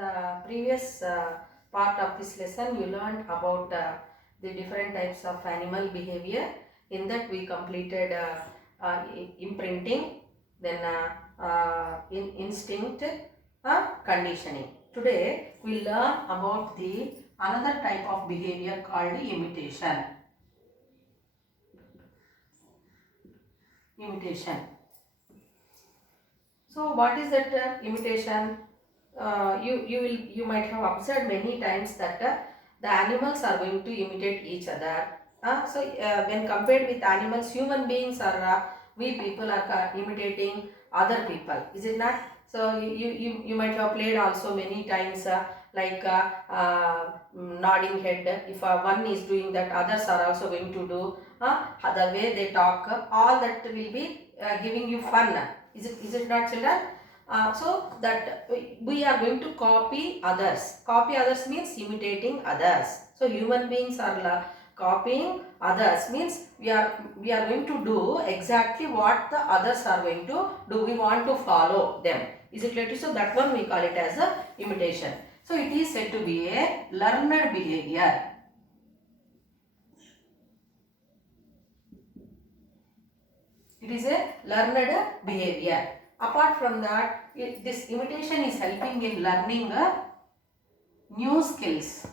the previous part of this lesson, you learned about the different types of animal behavior. In that, we completed imprinting, then instinct, conditioning. Today, we learn about the another type of behavior called imitation. Imitation. So, what is that imitation? You might have observed many times that the animals are going to imitate each other. When compared with animals, human beings are we people are imitating other people. Is it not? So you might have played also many times like nodding head. If one is doing that, others are also going to do. The way they talk, all that will be giving you fun. Is it not, children? So that we are going to copy others. Copy others means imitating others. So human beings are copying others, means we are going to do exactly what the others are going to do. We want to follow them. Is it clear? So that one we call it as a imitation. So it is said to be a learned behavior. It is a learned behavior. Apart from that, this imitation is helping in learning new skills.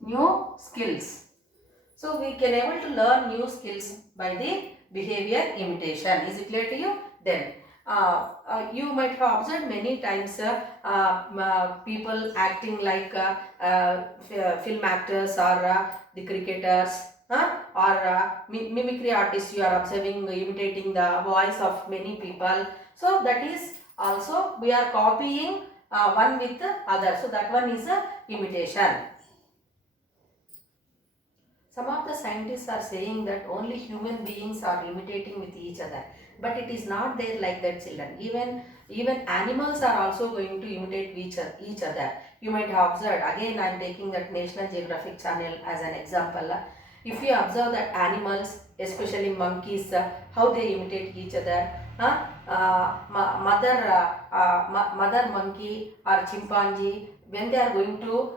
New skills. So we can able to learn new skills by the behavior imitation. Is it clear to you? Then you might have observed many times people acting like film actors or the cricketers. Or mimicry artists, you are observing, imitating the voice of many people. So that is also we are copying one with the other. So that one is a imitation. Some of the scientists are saying that only human beings are imitating with each other, but it is not there like that, children. Even animals are also going to imitate each other. You might have observed, again I am taking that National Geographic channel as an example. If you observe that animals, especially monkeys, how they imitate each other, mother monkey or chimpanzee, when they are going to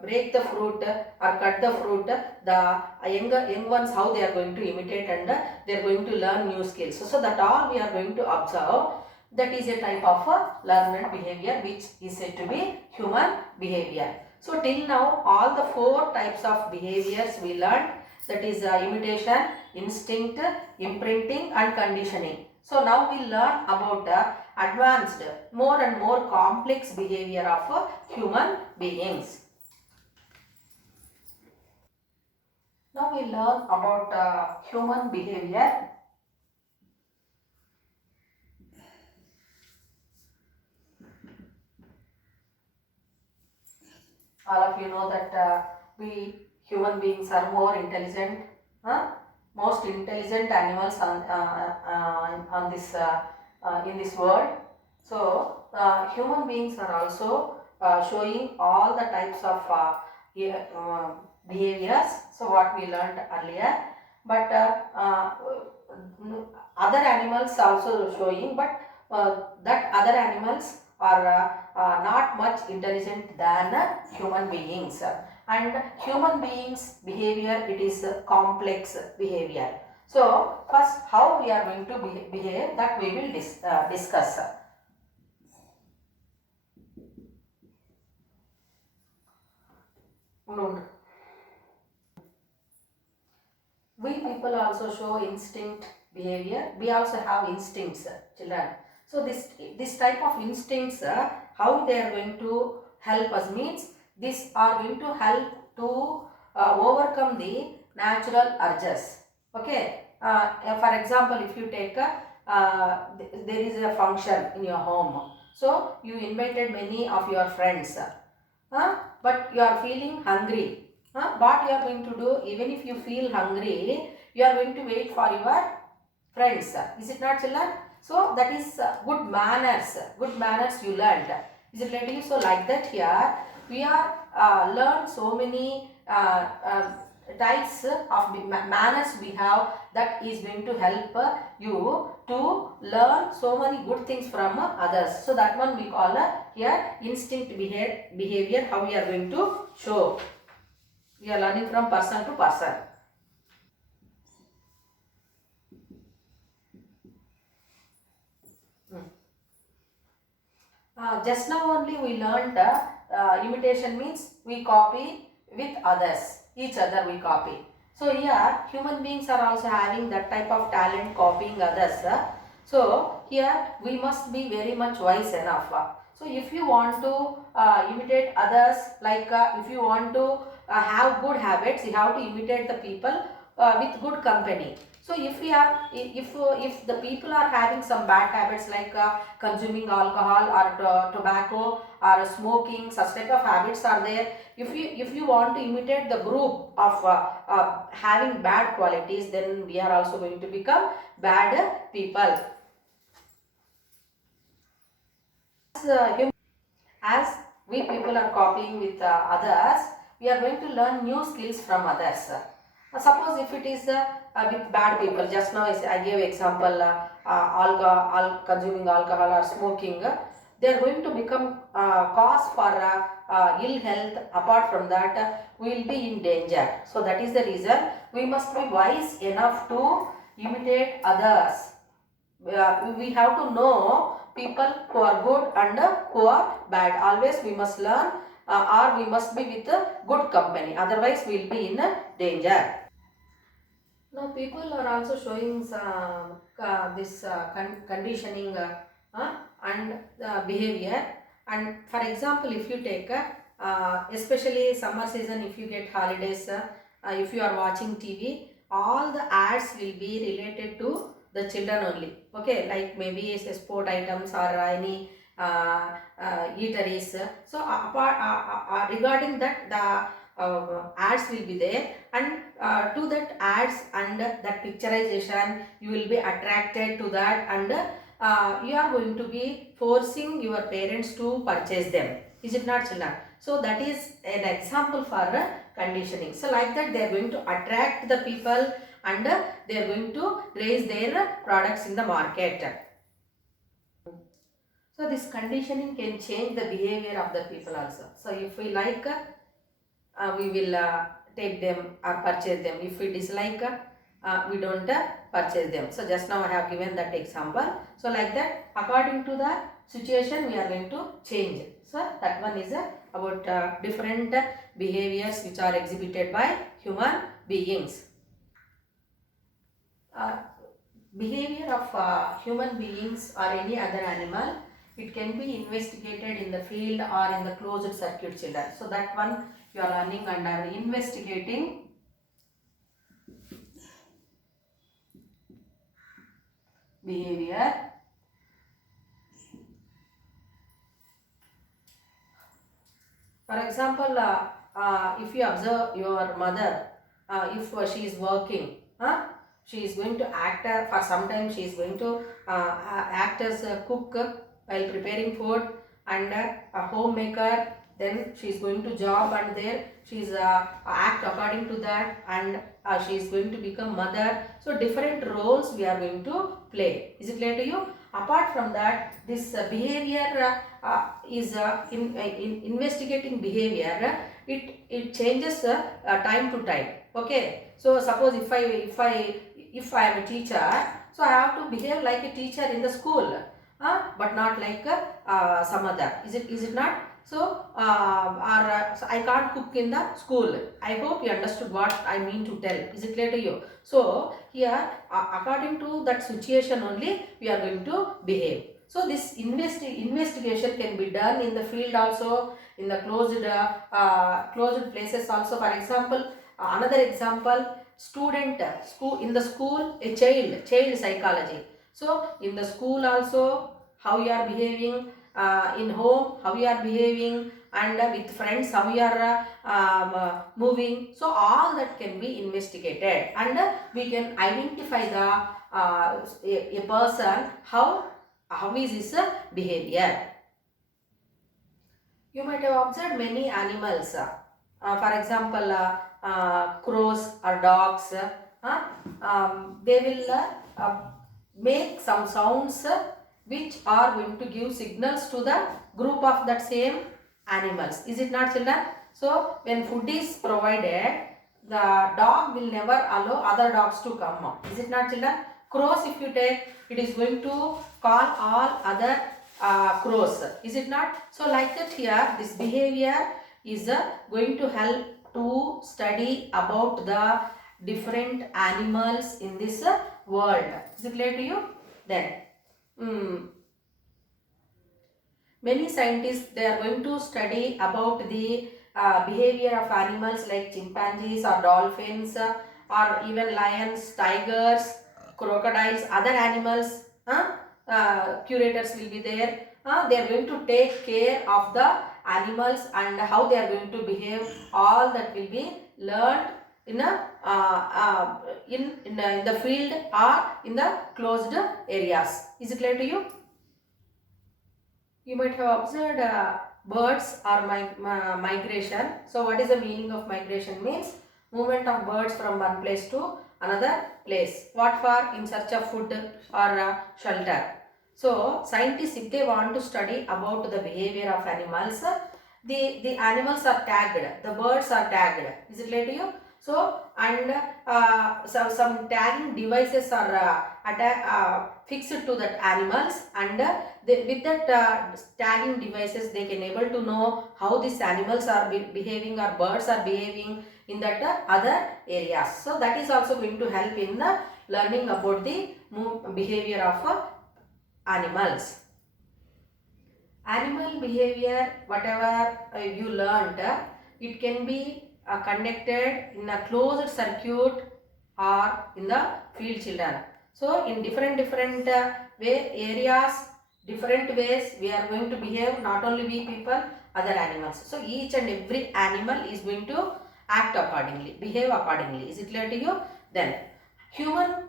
break the fruit or cut the fruit, the young ones, how they are going to imitate, and they are going to learn new skills. So that all we are going to observe. That is a type of learned behavior which is said to be human behavior. So till now all the 4 types of behaviors we learned, that is imitation, instinct, imprinting and conditioning. So now we learn about advanced, more and more complex behavior of human beings. Now we learn about human behavior. All of you know that we human beings are more intelligent, most intelligent animals on this in this world. So human beings are also showing all the types of behaviors. So what we learned earlier, but other animals also showing, but that other animals are not much intelligent than human beings. And human beings behavior, it is complex behavior. So first how we are going to behave, that we will discuss. We people also show instinct behavior. We also have instincts, children. So this type of instincts, how they are going to help us means, these are going to help to overcome the natural urges. Okay. For example, if you take there is a function in your home. So you invited many of your friends, but you are feeling hungry. What you are going to do, even if you feel hungry, you are going to wait for your friends. Is it not, children? So that is good manners. Good manners you learned. Is it relative? So like that here, we are learned so many types of manners we have, that is going to help you to learn so many good things from others. So that one we call here instinct behavior, how we are going to show. We are learning from person to person. Just now only we learned imitation means we copy with others, each other we copy. So here human beings are also having that type of talent, copying others. So here we must be very much wise enough. So if you want to imitate others, like if you want to have good habits, you have to imitate the people with good company. So if we are, if the people are having some bad habits like consuming alcohol or tobacco or smoking, such type of habits are there. If you want to imitate the group of having bad qualities, then we are also going to become bad people. As we people are copying with others, we are going to learn new skills from others. Suppose if it is with bad people, just now I gave example, consuming alcohol or smoking, they are going to become cause for ill health. Apart from that, we will be in danger. So that is the reason we must be wise enough to imitate others. We have to know people who are good and who are bad. Always we must learn or we must be with good company. Otherwise we will be in danger. Now people are also showing this conditioning and behavior. And for example, if you take especially summer season, if you get holidays, if you are watching TV, all the ads will be related to the children only. Okay, like maybe sport items or any eateries. So regarding that, the ads will be there, and to that ads and that picturization, you will be attracted to that, and you are going to be forcing your parents to purchase them. Is it not, children? So that is an example for conditioning. So like that, they are going to attract the people, and they are going to raise their products in the market. So this conditioning can change the behavior of the people also. So if we like, we will take them or purchase them. If we dislike, we don't purchase them. So just now I have given that example. So like that, according to the situation, we are going to change. So that one is about different behaviors which are exhibited by human beings. Behavior of human beings or any other animal, it can be investigated in the field or in the closed circuit, children. So that one you are learning under investigating behavior. For example, if you observe your mother, if she is working, she is going to act for some time, she is going to act as a cook while preparing food, and a homemaker. Then she is going to job, and there she is act according to that, and she is going to become mother. So different roles we are going to play. Is it clear to you? Apart from that, this behavior is in investigating behavior. It changes time to time. Okay. So suppose if I am a teacher, so I have to behave like a teacher in the school, but not like some other. Is it not? So, so I can't cook in the school. I hope you understood what I mean to tell. Is it clear to you? So here, according to that situation only, we are going to behave. So this investigation can be done in the field also, in the closed places also. For example, another example, student school, in the school, a child psychology. So in the school also, how you are behaving, in home how you are behaving, and with friends how you are moving. So all that can be investigated, and we can identify the a person, how is his behavior. You might have observed many animals, for example, crows or dogs. They will make some sounds which are going to give signals to the group of that same animals. Is it not, children? So when food is provided, the dog will never allow other dogs to come up. Is it not, children? Crows, if you take, it is going to call all other crows. Is it not? So like that here, this behavior is going to help to study about the different animals in this world. Is it clear to you? Then many scientists, they are going to study about the behavior of animals like chimpanzees or dolphins or even lions, tigers, crocodiles, other animals. Curators will be there. They are going to take care of the animals and how they are going to behave. All that will be learned in the field or in the closed areas. Is it clear to you? You might have observed birds or migration. So what is the meaning of migration? Means movement of birds from one place to another place. What for? In search of food or shelter. So scientists, if they want to study about the behavior of animals, the animals are tagged, the birds are tagged. Is it clear to you? So and some tagging devices are fixed to that animals, and with that tagging devices they can able to know how these animals are behaving or birds are behaving in that other areas. So that is also going to help in the learning about the behavior of animals. Animal behavior, whatever you learned, it can be conducted in a closed circuit or in the field, children. So in different areas, different ways we are going to behave, not only we people, other animals. So each and every animal is going to act accordingly, behave accordingly. Is it clear to you? Then human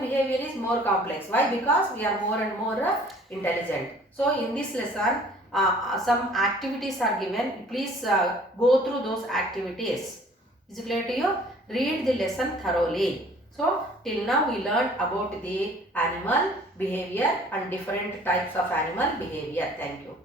behavior is more complex. Why? Because we are more and more intelligent. So in this lesson, some activities are given. Please go through those activities. Is it clear to you? Read the lesson thoroughly. So till now we learned about the animal behavior and different types of animal behavior. Thank you.